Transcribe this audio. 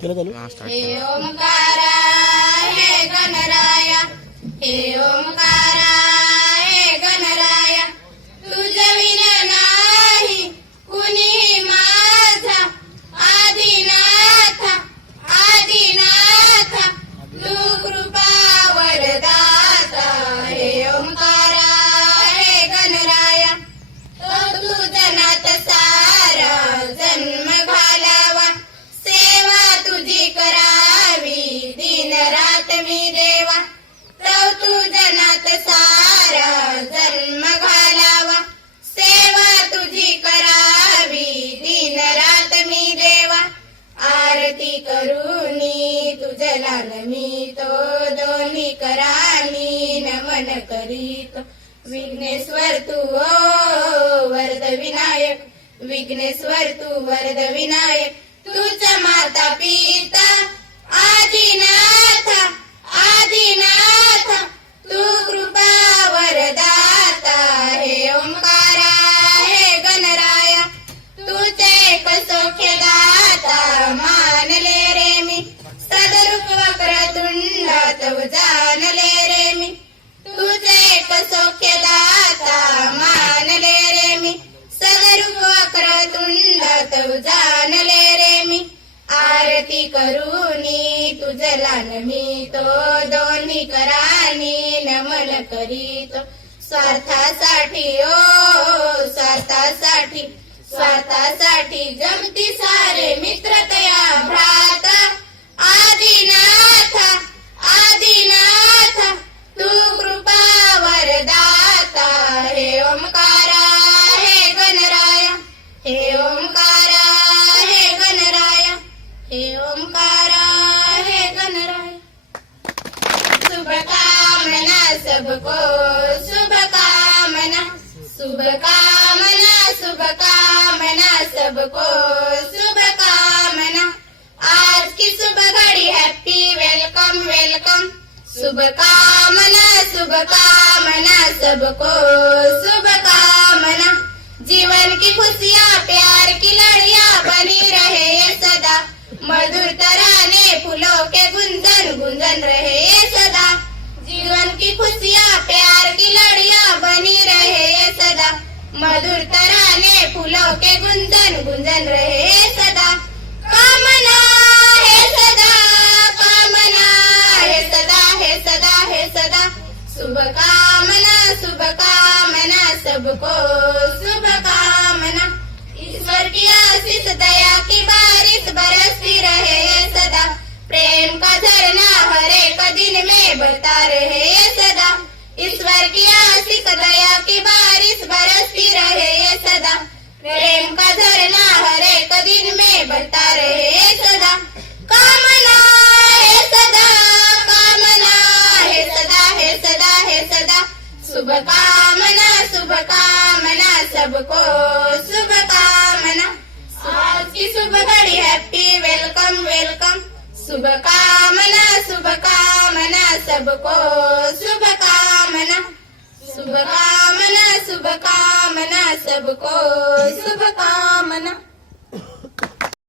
తిలకలు ఓంకారాయ గణరాయ ఓంకార मी तो दोन्ही करानी नमन करीत. विघ्नेश्वर तू ओ वरद विनायक. विघ्नेश्वर तू वरद विनायक. तुझ माता पिता कसोखे दाता मानले रे मी. सदरूप वक्रतुंड तव जाणले रे मी. आरती करूनी तुझ लान मी तो. दोन्ही करानी नमन करीतो. स्वार्थासाठी ओ स्वार्थासाठी. स्वार्थासाठी जमती सारे मित्र सबको शुभ कामना शुभ कामना शुभ कामना सबको शुभ कामना आज की शुभ घड़ी हैप्पी वेलकम वेलकम शुभ कामना शुभ कामना सबको शुभ कामना जीवन की खुशियाँ मधुर तराने फूलों के गुंजन गुंजन रहे सदा। कामना है सदा, कामना है सदा है सदा है सदा। शुभ कामना शुभ कामना, सबको शुभ कामना। ईश्वर की आशीष, दया की बारिश, बरसती रहे सदा। प्रेम का झरना हर एक दिन में बता रहे सदा। ईश्वर की आशीष, दया की बारिश सबको शुभ कामना आज की शुभ घड़ी हैप्पी वेलकम वेलकम शुभ कामना शुभ कामना सबको शुभ कामना। शुभ कामना शुभ कामना सबको शुभ कामना।